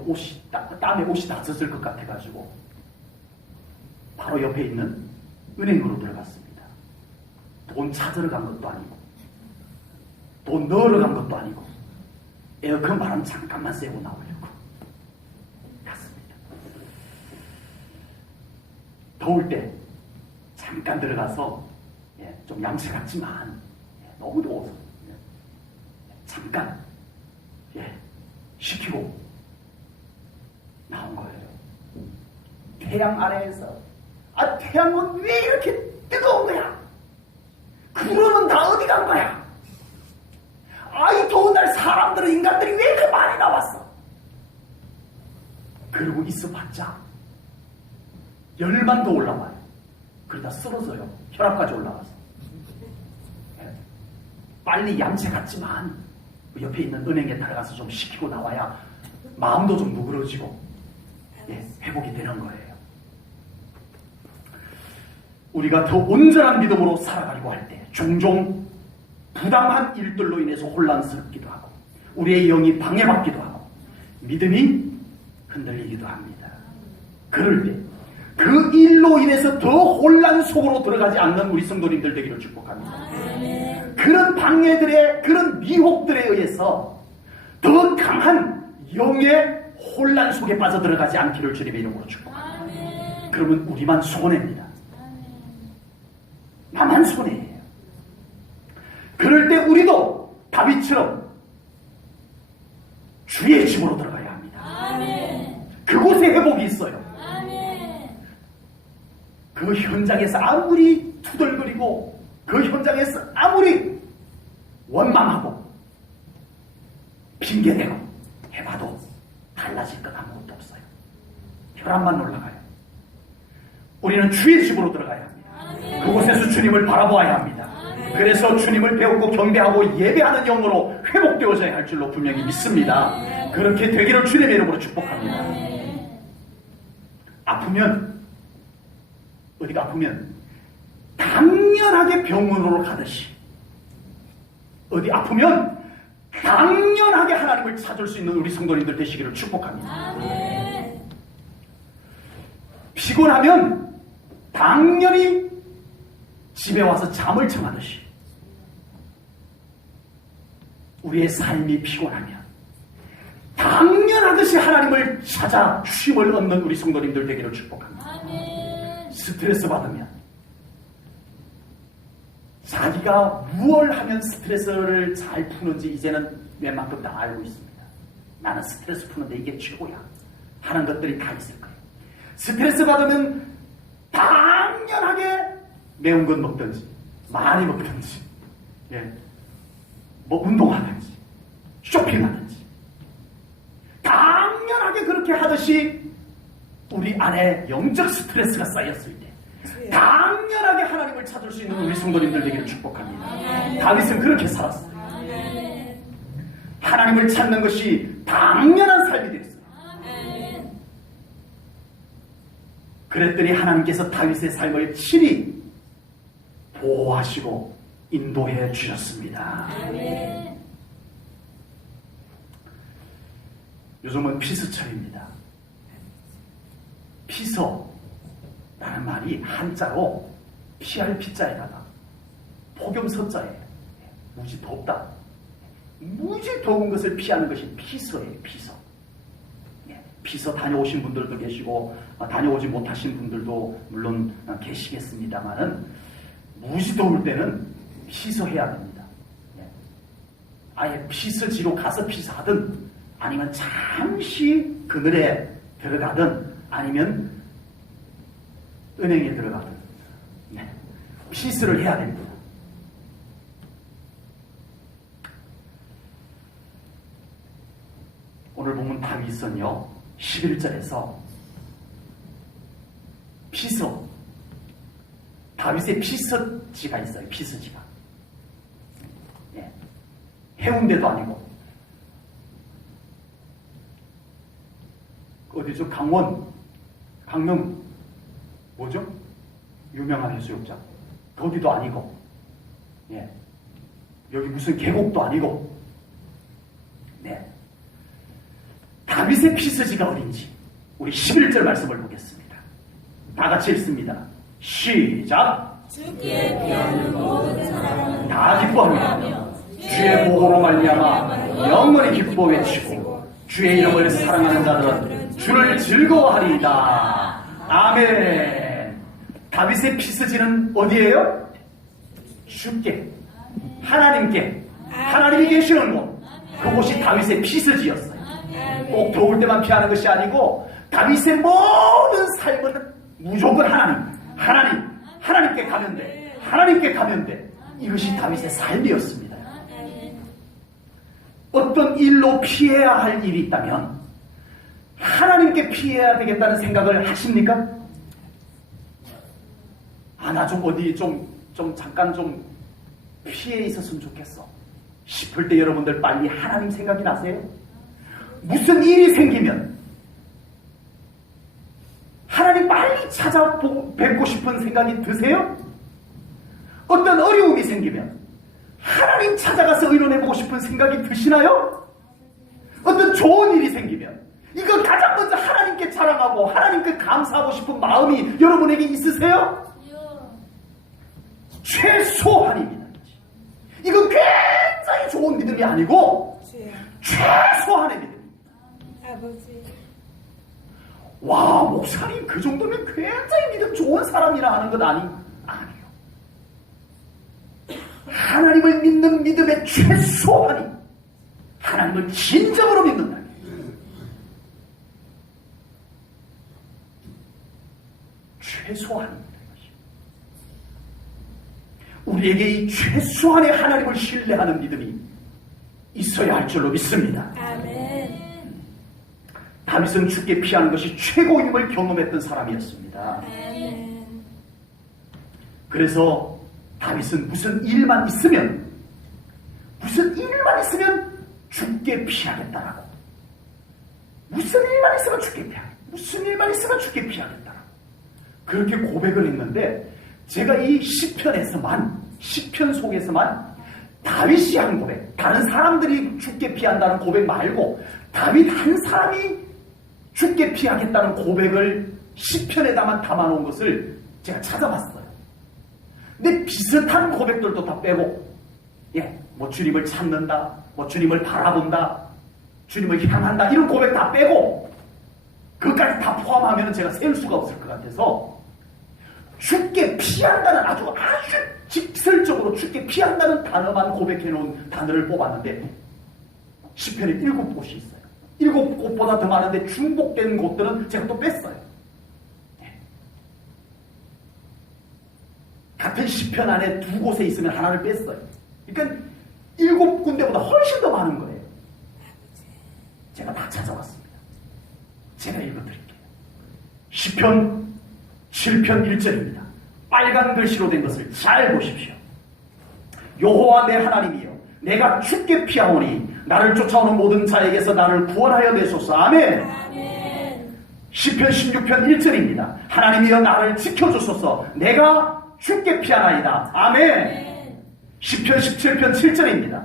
땀에 옷이 다 젖을 것 같아가지고 바로 옆에 있는 은행으로 들어갔습니다. 돈 찾으러 간 것도 아니고 돈 넣으러 간 것도 아니고 에어컨 바람 잠깐만 쐬고 나오려고 갔습니다. 더울 때 잠깐 들어가서 좀 양치 같지만 너무 더워서 잠깐 식히고 나온 거예요. 태양 아래에서 태양은 왜 이렇게 뜨거운 거야? 구름은 다 어디 간 거야? 이 더운 날 사람들은 인간들이 왜 이렇게 많이 나왔어? 그러고 있어봤자 열만 더 올라와요. 그러다 쓰러져요. 혈압까지 올라가서. 빨리 얌체 같지만 옆에 있는 은행에 들어가서 좀 식히고 나와야 마음도 좀 누그러지고 회복이 되는 거예요. 우리가 더 온전한 믿음으로 살아가려고 할 때 종종 부당한 일들로 인해서 혼란스럽기도 하고 우리의 영이 방해받기도 하고 믿음이 흔들리기도 합니다. 그럴 때 그 일로 인해서 더 혼란 속으로 들어가지 않는 우리 성도님들 되기를 축복합니다. 아멘. 그런 방해들의 그런 미혹들에 의해서 더 강한 영의 혼란 속에 빠져들어가지 않기를 주님의 이름으로 축복합니다. 아멘. 그러면 우리만 손해입니다. 아멘. 나만 손해예요. 그럴 때 우리도 다윗처럼 주의 집으로 들어가야 합니다. 아멘. 그곳에 회복이 있어요. 아멘. 그 현장에서 아무리 투덜거리고 그 현장에서 아무리 원망하고 핑계대고 해봐도 달라질 것 아무것도 없어요. 혈압만 올라가요. 우리는 주의 집으로 들어가야 합니다. 그곳에서 주님을 바라보아야 합니다. 그래서 주님을 배우고 경배하고 예배하는 영으로 회복되어져야 할 줄로 분명히 믿습니다. 그렇게 되기를 주님의 이름으로 축복합니다. 어디가 아프면 당연하게 병원으로 가듯이 어디 아프면 당연하게 하나님을 찾을 수 있는 우리 성도님들 되시기를 축복합니다. 아멘. 피곤하면 당연히 집에 와서 잠을 청하듯이 우리의 삶이 피곤하면 당연하듯이 하나님을 찾아 쉼을 얻는 우리 성도님들 되기를 축복합니다. 아멘. 스트레스 받으면 자기가 무엇을 하면 스트레스를 잘 푸는지 이제는 웬만큼 다 알고 있습니다. 나는 스트레스 푸는데 이게 최고야 하는 것들이 다 있을 거예요. 스트레스 받으면 당연하게 매운 건 먹든지 많이 먹든지, 예, 뭐 운동하든지 쇼핑하든지 당연하게 그렇게 하듯이 우리 안에 영적 스트레스가 쌓였을 때 당연하게 하나님을 찾을 수 있는 우리 성도님들 되기를 축복합니다. 다윗은 그렇게 살았어요. 하나님을 찾는 것이 당연한 삶이 되었어요. 그랬더니 하나님께서 다윗의 삶을 친히 보호하시고 인도해 주셨습니다. 요즘은 피서철입니다. 피서라는 말이 한자로 피할 피자에다가 폭염서자에 무지 덥다, 무지 더운 것을 피하는 것이 피서예요. 피서. 피서 다녀오신 분들도 계시고 다녀오지 못하신 분들도 물론 계시겠습니다만은 무지 더울 때는 피서해야 됩니다. 아예 피서지로 가서 피서하든 아니면 잠시 그늘에 들어가든 아니면 은행에 들어가든 피서를 해야 됩니다. 오늘 보면 다윗은요 11절에서 피서, 다윗의 피서지가 있어요. 피서지가. 해운대도 아니고 어디죠? 강원, 강릉 뭐죠? 유명한 해수욕장. 거기도 아니고, 여기 무슨 계곡도 아니고, 다윗의 피서지가 어딘지 우리 11절 말씀을 보겠습니다. 다 같이 읽습니다. 시작. 주께 피하는 모든 사람은 다 기뻐하며 주의 보호로 말미암아 영원히 기뻐 외치고 주의 이름을 사랑하는 자들은 주를 즐거워하리이다. 아멘. 다윗의 피서지는 어디예요? 주께, 하나님께, 하나님이 계시는 곳, 그곳이 다윗의 피서지였어요. 꼭 더울 때만 피하는 것이 아니고 다윗의 모든 삶은 무조건 하나님께 가면 돼. 하나님께 가면 돼. 이것이 다윗의 삶이었습니다. 어떤 일로 피해야 할 일이 있다면 하나님께 피해야 되겠다는 생각을 하십니까? 나 좀 어디 잠깐 좀 피해 있었으면 좋겠어 싶을 때 여러분들 빨리 하나님 생각이 나세요? 무슨 일이 생기면 하나님 빨리 찾아뵙고 싶은 생각이 드세요? 어떤 어려움이 생기면 하나님 찾아가서 의논해보고 싶은 생각이 드시나요? 어떤 좋은 일이 생기면 이거 가장 먼저 하나님께 자랑하고 하나님께 감사하고 싶은 마음이 여러분에게 있으세요? 최소한입니다. 이거 굉장히 좋은 믿음이 아니고 최소한의 믿음. 아버지. 와, 목사님 그 정도면 굉장히 믿음 좋은 사람이라 하는 것 아니에요. 하나님을 믿는 믿음의 최소한이 하나님을 진정으로 믿는다. 최소한입니다. 우리에게 이 최소한의 하나님을 신뢰하는 믿음이 있어야 할 줄로 믿습니다. 아멘. 다윗은 죽게 피하는 것이 최고임을 경험했던 사람이었습니다. 아멘. 그래서 다윗은 무슨 일만 있으면 죽게 피하겠다라고. 무슨 일만 있으면 죽게 피하겠다라고. 그렇게 고백을 했는데 제가 이 시편 속에서만 다윗이 한 고백, 다른 사람들이 죽게 피한다는 고백 말고 다윗 한 사람이 죽게 피하겠다는 고백을 시편에다만 담아놓은 것을 제가 찾아봤어요. 근데 비슷한 고백들도 다 빼고, 뭐 주님을 찾는다, 뭐 주님을 바라본다, 주님을 향한다, 이런 고백 다 빼고, 그것까지 다 포함하면 제가 세울 수가 없을 것 같아서, 죽게 피한다는 아주 직설적으로 죽게 피한다는 단어만 고백해놓은 단어를 뽑았는데, 시편에 7곳이 있어요. 7곳보다 더 많은데 중복된 곳들은 제가 또 뺐어요. 같은 시편 안에 두 곳에 있으면 하나를 뺐어요. 그러니까 7군데보다 훨씬 더 많은 거예요. 제가 다 찾아왔습니다. 제가 읽어드릴게요. 시편 7편 1절입니다. 빨간 글씨로 된 것을 잘 보십시오. 여호와 내 하나님이여, 내가 주께 피하오니 나를 쫓아오는 모든 자에게서 나를 구원하여 내소서. 아멘. 아멘. 시편 16편 1절입니다. 하나님이여 나를 지켜주소서. 내가 주께 피하나이다. 아멘. 시편 17편 7절입니다.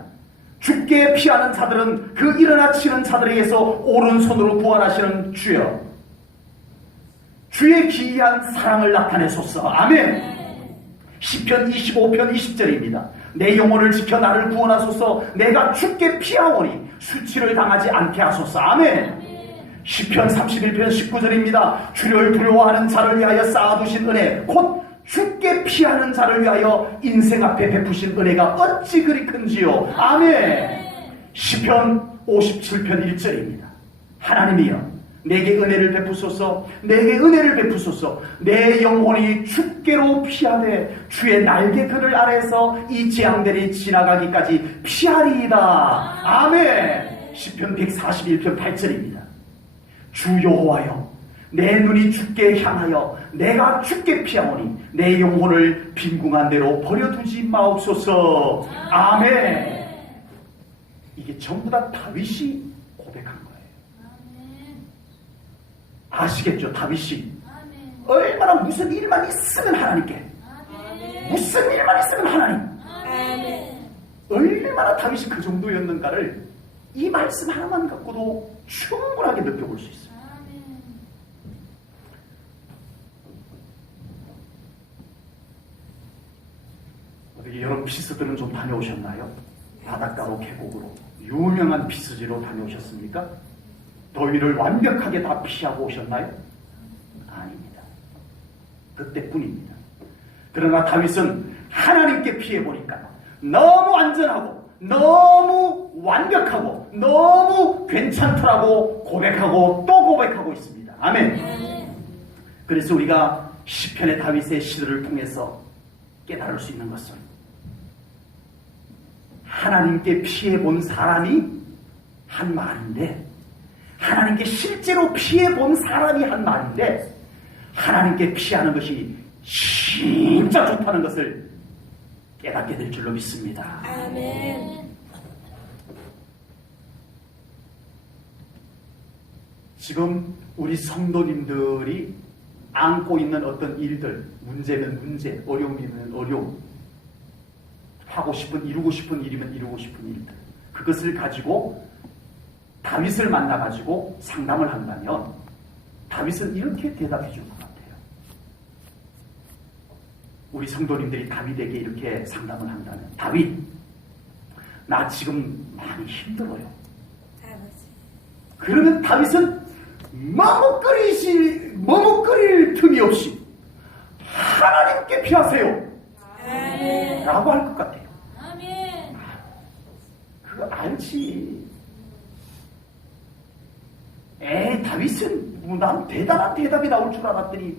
주께 피하는 자들은 그 일어나 치는 자들에게서 오른손으로 구원하시는 주여, 주의 기이한 사랑을 나타내소서. 아멘. 시편 25편 20절입니다. 내 영혼을 지켜 나를 구원하소서. 내가 주께 피하오니 수치를 당하지 않게 하소서. 아멘. 시편 31편 19절입니다. 주를 두려워하는 자를 위하여 쌓아두신 은혜, 곧 주께 피하는 자를 위하여 인생 앞에 베푸신 은혜가 어찌 그리 큰지요. 아멘. 시편 57편 1절입니다. 하나님이여 내게 은혜를 베푸소서. 내게 은혜를 베푸소서. 내 영혼이 주께로 피하되 주의 날개그늘 아래서 이 재앙들이 지나가기까지 피하리이다. 아멘. 시편 141편 8절입니다. 주 여호와여 내 눈이 주께 향하여 내가 주께 피하오니 내 영혼을 빈궁한 대로 버려두지 마옵소서. 아멘. 이게 전부 다 다윗이 고백한 거예요. 아시겠죠? 다윗이 얼마나 무슨 일만 있으면 하나님께, 무슨 일만 있으면 하나님, 얼마나 다윗이 그 정도였는가를 이 말씀 하나만 갖고도 충분하게 느껴볼 수 있어요. 어떻게 여러분 피스들은 좀 다녀오셨나요? 바닷가로 계곡으로 유명한 피스지로 다녀오셨습니까? 더위를 완벽하게 다 피하고 오셨나요? 아닙니다. 그때뿐입니다. 그러나 다윗은 하나님께 피해보니까 너무 안전하고 너무 완벽하고 너무 괜찮더라고 고백하고 또 고백하고 있습니다. 아멘. 그래서 우리가 시편의 다윗의 시를 통해서 깨달을 수 있는 것은 하나님께 피해본 사람이 한 말인데, 하나님께 실제로 피해본 사람이 한 말인데, 하나님께 피하는 것이 진짜 좋다는 것을 깨닫게 될 줄로 믿습니다. 아멘. 지금 우리 성도님들이 안고 있는 어떤 일들, 문제는 문제, 어려움이면 어려움, 하고 싶은, 이루고 싶은 일이면 이루고 싶은 일들, 그것을 가지고 다윗을 만나가지고 상담을 한다면 다윗은 이렇게 대답해 줄 것 같아요. 우리 성도님들이 다윗에게 이렇게 상담을 한다면, 다윗, 나 지금 많이 힘들어요. 그러면 다윗은 머뭇거릴 틈이 없이 하나님께 피하세요 라고 할 것 같아요. 그거 알지. 다윗은 난 대단한 대답이 나올 줄 알았더니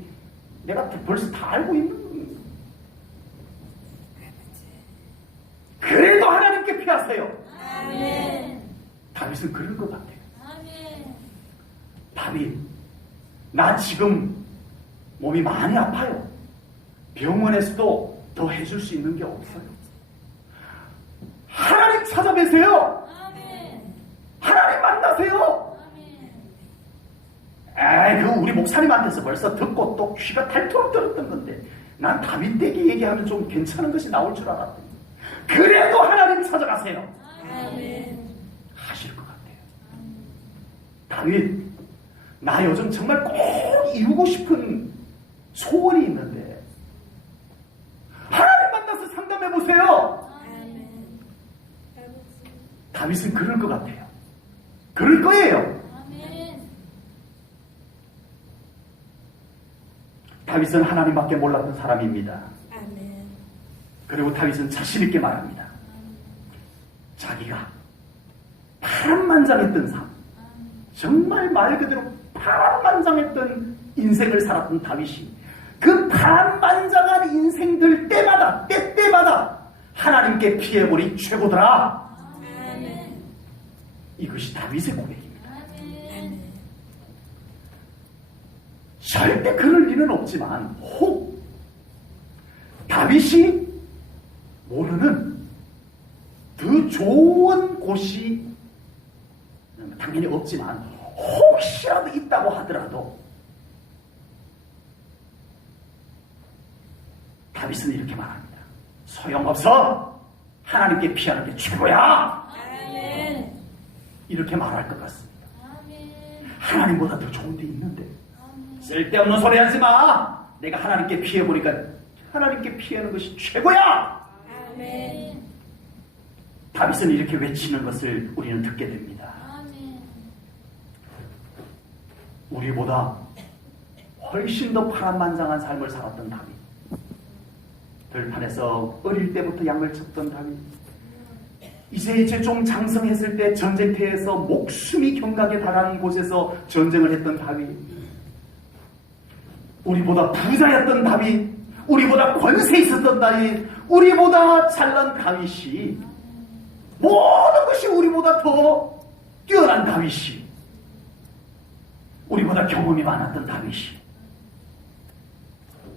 내가 벌써 다 알고 있는. 그래도 하나님께 피하세요. 다윗은 그럴 것 같아요. 다윗, 나 지금 몸이 많이 아파요. 병원에서도 더 해줄 수 있는 게 없어요. 하나님 찾아뵈세요. 하나님 만나세요. 그 우리 목사님한테서 벌써 듣고 또 귀가 닳도록 들었던 건데, 난 다윗에게 얘기하면 좀 괜찮은 것이 나올 줄 알았더니 그래도 하나님 찾아가세요. 하실 것 같아요. 다윗, 나 요즘 정말 꼭 이루고 싶은 소원이 있는데 하나님 만나서 상담해보세요. 다윗은 그럴 것 같아요. 그럴 거예요. 다윗은 하나님밖에 몰랐던 사람입니다. 그리고 다윗은 자신 있게 말합니다. 자기가 파란만장했던 삶, 정말 말 그대로 파란만장했던 인생을 살았던 다윗이 그 파란만장한 인생들 때마다 하나님께 피해보니 최고더라. 아멘. 이것이 다윗의 고백입니다. 아멘. 절대 그럴 리는 없지만 혹 다윗이 모르는 더 좋은 곳이 당연히 없지만 혹시라도 있다고 하더라도 다윗은 이렇게 말합니다. 소용없어. 하나님께 피하는 게 최고야. 아멘. 이렇게 말할 것 같습니다. 아멘. 하나님보다 더 좋은 데 있는데 아멘. 쓸데없는 소리 하지 마. 내가 하나님께 피해보니까 하나님께 피하는 것이 최고야. 아멘. 다윗은 이렇게 외치는 것을 우리는 듣게 됩니다. 아멘. 우리보다 훨씬 더 파란만장한 삶을 살았던 다윗, 들판에서 어릴 때부터 양을 쳤던 다윗, 이제 좀 장성했을 때 전쟁터에서 목숨이 경각에 달하는 곳에서 전쟁을 했던 다윗, 우리보다 부자였던 다윗, 우리보다 권세 있었던 다윗, 우리보다 잘난 다윗이, 모든 것이 우리보다 더 뛰어난 다윗이, 우리보다 경험이 많았던 다윗이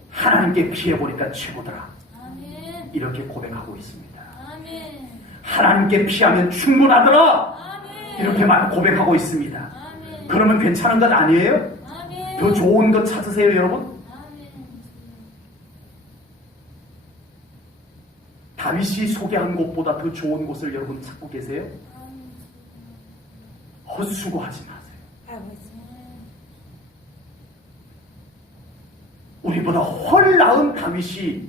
하나님께 피해보니까 최고더라. 아멘. 이렇게 고백하고 있습니다. 아멘. 하나님께 피하면 충분하더라. 아멘. 이렇게만 고백하고 있습니다. 아멘. 그러면 괜찮은 것 아니에요? 아멘. 더 좋은 것 찾으세요, 여러분. 아멘. 다윗이 소개한 곳보다 더 좋은 곳을 여러분 찾고 계세요? 헛수고하지 마세요. 아버지. 우리보다 훨 나은 다윗이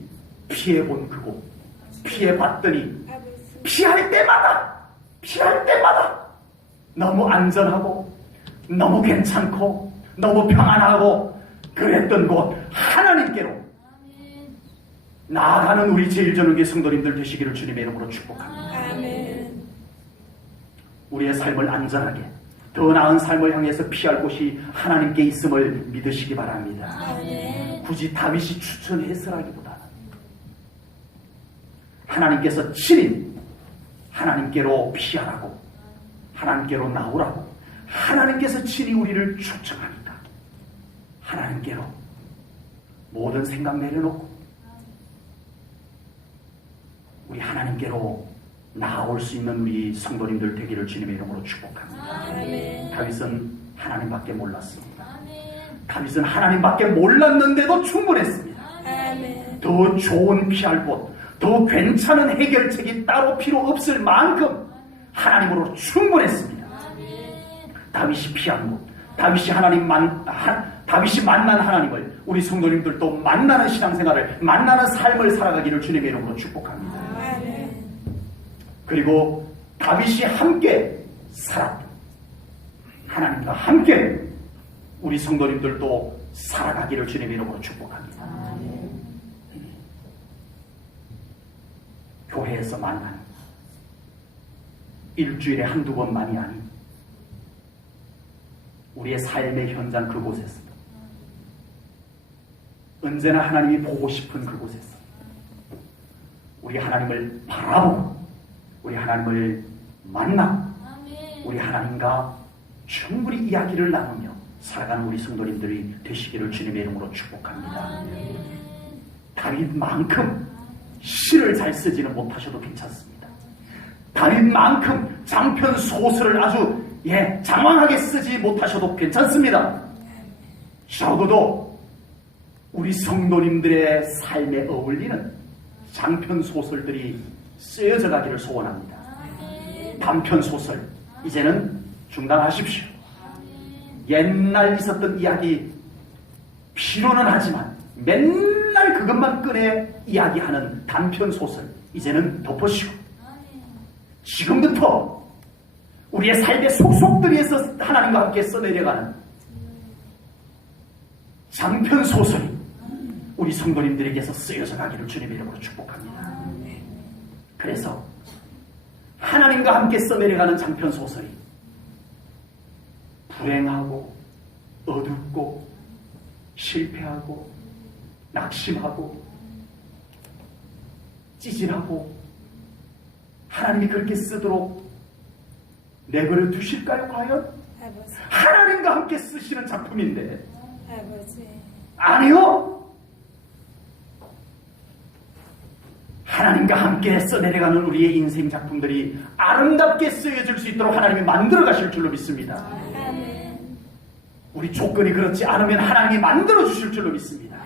피해본 그곳, 피해봤더니 아버지. 피할 때마다 너무 안전하고 너무 괜찮고 너무 평안하고 그랬던 곳 하나님께로 아멘. 나아가는 우리 제일전후교 성도님들 되시기를 주님의 이름으로 축복합니다. 아멘. 우리의 삶을 안전하게 더 나은 삶을 향해서 피할 곳이 하나님께 있음을 믿으시기 바랍니다. 아멘. 굳이 다윗이 추천해서라기보다는 하나님께서 친히 하나님께로 피하라고, 하나님께로 나오라고, 하나님께서 친히 우리를 초청하니까 하나님께로 모든 생각 내려놓고 우리 하나님께로 나아올 수 있는 우리 성도님들 되기를 주님의 이름으로 축복합니다. 아멘. 다윗은 하나님밖에 몰랐습니다. 아멘. 다윗은 하나님밖에 몰랐는데도 충분했습니다. 아멘. 더 좋은 피할 곳, 더 괜찮은 해결책이 따로 필요 없을 만큼 하나님으로 충분했습니다. 다윗이 피한 곳, 다윗이 다윗이 만난 하나님을 우리 성도님들도 만나는 신앙생활을, 만나는 삶을 살아가기를 주님의 이름으로 축복합니다. 아멘. 그리고 다윗이 함께 살았던, 하나님과 함께 우리 성도님들도 살아가기를 주님의 이름으로 축복합니다. 교회에서 만나는 일주일에 한두 번만이 아닌 우리의 삶의 현장 그곳에서 언제나 하나님이 보고 싶은 그곳에서 우리 하나님을 바라보고 우리 하나님을 만나 우리 하나님과 충분히 이야기를 나누며 살아가는 우리 성도님들이 되시기를 주님의 이름으로 축복합니다. 다윗만큼 시를 잘 쓰지는 못하셔도 괜찮습니다. 다윗만큼 장편 소설을 아주 장황하게 쓰지 못하셔도 괜찮습니다. 적어도 우리 성도님들의 삶에 어울리는 장편 소설들이 쓰여져 가기를 소원합니다. 단편 소설 이제는 중단하십시오. 옛날 있었던 이야기 필요는 하지만 맨날 그것만 꺼내 이야기하는 단편 소설 이제는 덮으시고 지금부터 우리의 삶의 속속들이에서 하나님과 함께 써내려가는 장편 소설이 우리 성도님들에게서 쓰여져 가기를 주님의 이름으로 축복합니다. 그래서 하나님과 함께 써내려가는 장편 소설이 불행하고 어둡고 실패하고 낙심하고 찌질하고 하나님이 그렇게 쓰도록 내버려 두실까요 과연? 아버지, 하나님과 함께 쓰시는 작품인데 아버지, 아니요. 하나님과 함께 써내려가는 우리의 인생 작품들이 아름답게 쓰여질 수 있도록 하나님이 만들어 가실 줄로 믿습니다. 아멘, 우리 조건이 그렇지 않으면 하나님이 만들어 주실 줄로 믿습니다.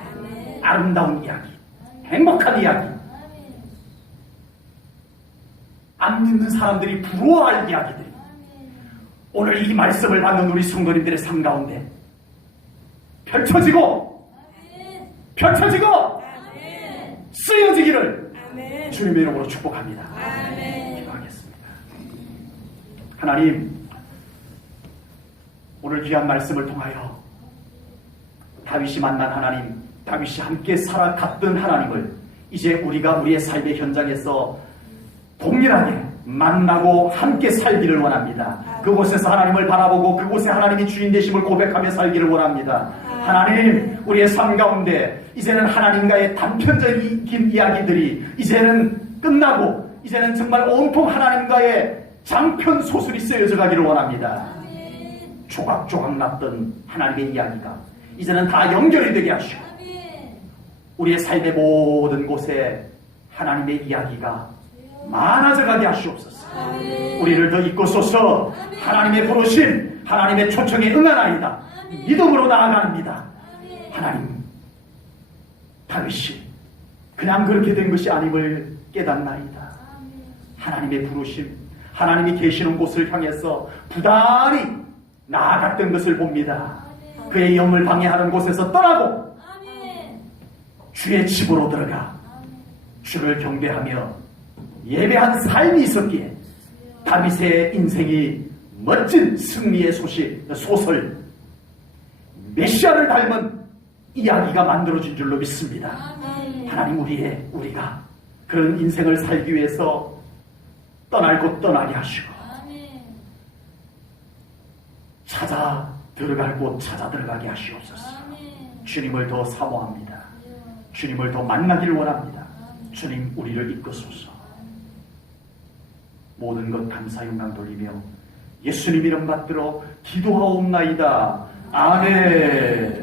아름다운 이야기, 행복한 이야기, 안 믿는 사람들이 부러워할 이야기들, 오늘 이 말씀을 받는 우리 성도님들의 삶 가운데 펼쳐지고 쓰여지기를 아멘, 주님의 이름으로 축복합니다. 아멘, 기도하겠습니다. 하나님, 오늘 귀한 말씀을 통하여 다윗이 만난 하나님, 다윗이 함께 살아갔던 하나님을 이제 우리가 우리의 삶의 현장에서 동일하게 만나고 함께 살기를 원합니다. 그곳에서 하나님을 바라보고 그곳에 하나님이 주인 되심을 고백하며 살기를 원합니다. 하나님, 우리의 삶 가운데 이제는 하나님과의 단편적인 이야기들이 이제는 끝나고 이제는 정말 온통 하나님과의 장편 소설이 쓰여져 가기를 원합니다. 조각조각 났던 하나님의 이야기가 이제는 다 연결이 되게 하시고 우리의 삶의 모든 곳에 하나님의 이야기가 많아져 가게 하시옵소서. 우리를 더 이끄소서. 하나님의 부르심, 하나님의 초청에 응하나이다. 믿음으로 나아갑니다. 하나님, 다윗이 그냥 그렇게 된 것이 아님을 깨닫나이다. 하나님의 부르심, 하나님이 계시는 곳을 향해서 부단히 나아갔던 것을 봅니다. 그의 영을 방해하는 곳에서 떠나고 주의 집으로 들어가 주를 경배하며 예배한 삶이 있었기에 다윗의 인생이 멋진 승리의 소설 메시아를 닮은 이야기가 만들어진 줄로 믿습니다. 하나님, 우리가 그런 인생을 살기 위해서 떠날 곳 떠나게 하시고 찾아 들어갈 곳 찾아 들어가게 하시옵소서. 주님을 더 사모합니다. 주님을 더 만나길 원합니다. 주님, 우리를 이끄소서. 모든 것 감사 영광 돌리며 예수님 이름 받들어 기도하옵나이다. 아멘.